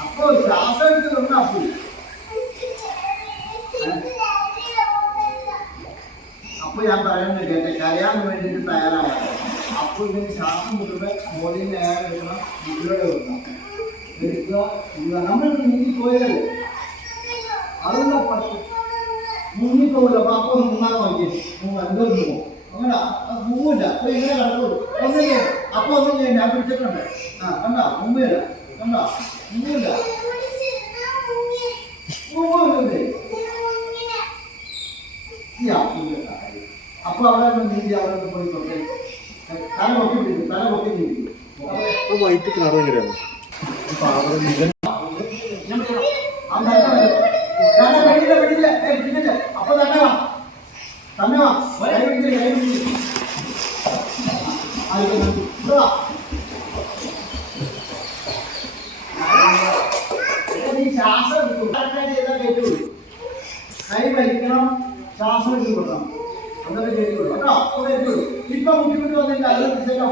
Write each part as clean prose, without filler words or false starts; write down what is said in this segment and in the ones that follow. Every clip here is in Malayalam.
അപ്പൊ ശ്വാസം എടുത്ത് അപ്പു അപ്പൊ ഞാൻ പറയുന്നത് കേട്ടെ കരയാൻ വേണ്ടിയിട്ട് തയ്യാറായ അപ്പൊ ഇതിന് ശ്വാസം മുഴുവൻ ബോഡിയിൽ നേരെ എടുക്കണം ഇതിലൂടെ വെക്കണം എടുക്കുക നമ്മൾ നീങ്ങി പോയതല്ലേ അതൊന്നും പറ്റും മുങ്ങിപ്പോകില്ല അപ്പൊ അപ്പൊ മുങ്ങാൻ നോക്കി എന്തോ പോകും അങ്ങനെ മുങ്ങില്ല അപ്പൊ ഇങ്ങനെ കിടക്കുള്ളൂ ഒന്നും ചെയ്യും അപ്പൊ ഒന്നും ചെയ്യും ഞാൻ പിടിച്ചിട്ടുണ്ട് ആ കണ്ട മുങ്ങില്ല കണ്ട മുങ്ങില്ല അപ്പൊ അവിടെ നീന്തി അവിടെ പോയി തൊട്ടേ തല പൊക്കി പിടിക്കും തല പൊക്കി നീന്തി വൈറ്റ് കളർ എങ്ങനെയാണ് അപ്പൊ തന്നെ വാ തന്നെ വാ ശ്വാസം കൈ വലിക്കണം ശ്വാസം എടുത്ത് കൊടുക്കണം അതൊക്കെ കേട്ടുള്ളൂ കേട്ടോ കേട്ടുള്ളൂ ഇപ്പൊ മുട്ടിമുട്ടി വന്നില്ല അത് പിടിച്ചോ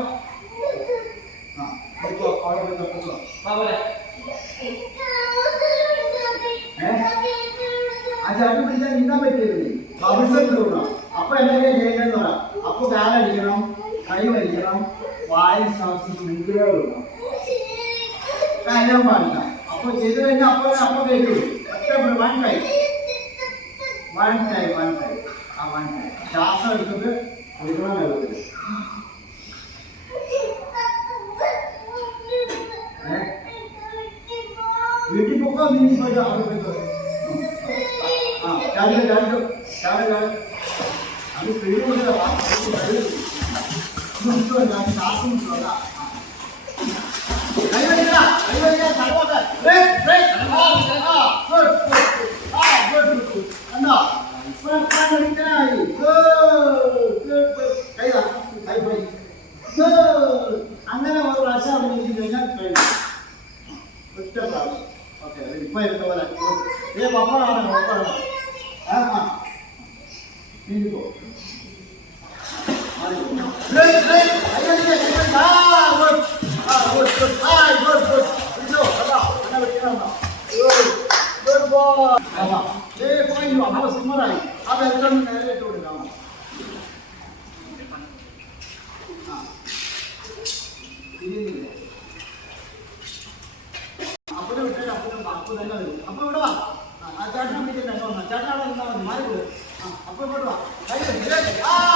ആ ചാട്ടി പിടിച്ചാൽ നീന്താൻ പറ്റിയല്ലേ അഭിഷേകത്തിൽ കൊടുക്കണം അപ്പൊ എന്തൊക്കെ ചെയ്യേണ്ടതെന്ന് പറയാം അപ്പൊ കാലടിക്കണം കൈ വലിക്കണം വായിൽ ശ്വാസം മുൻപിലേ കൊടുക്കണം കാര്യം പാടില്ല അപ്പൊ ചെയ്തു കഴിഞ്ഞാൽ അപ്പൊ കേട്ടുള്ളൂ ഒറ്റപ്പെടും വൺ ടൈം ആ വൺ ടൈം ശ്വാസം എടുത്തിട്ട് ഒഴിക്കണം വെള്ളത്തിൽ വീട്ടിൽ പോകാൻ നീ പോയി അത് പേര് ശ്വാസം അങ്ങനെ ഒരു പ്രാവശ്യം അഭിനയിച്ചു കഴിഞ്ഞാൽ കഴിഞ്ഞു ഒറ്റ പ്രാവശ്യം ഓക്കെ ഇപ്പൊ എടുത്ത പോലെ പപ്പടാണ് പപ്പടാണ് സിമ്മറായി ആ വെള്ളം നേരെ ഇട്ട് കൊടുക്കാം അപ്പനെ വിട്ടാൽ അപ്പൊ തന്നെ വരും അപ്പൊ ഇവിടെ വാ ആ ചേട്ടനെ വിളിച്ചിട്ട് ചേട്ടനവിടെ നിന്നാൽ മതി മാറി പോയി അപ്പൊ ഇങ്ങോട്ട് വാ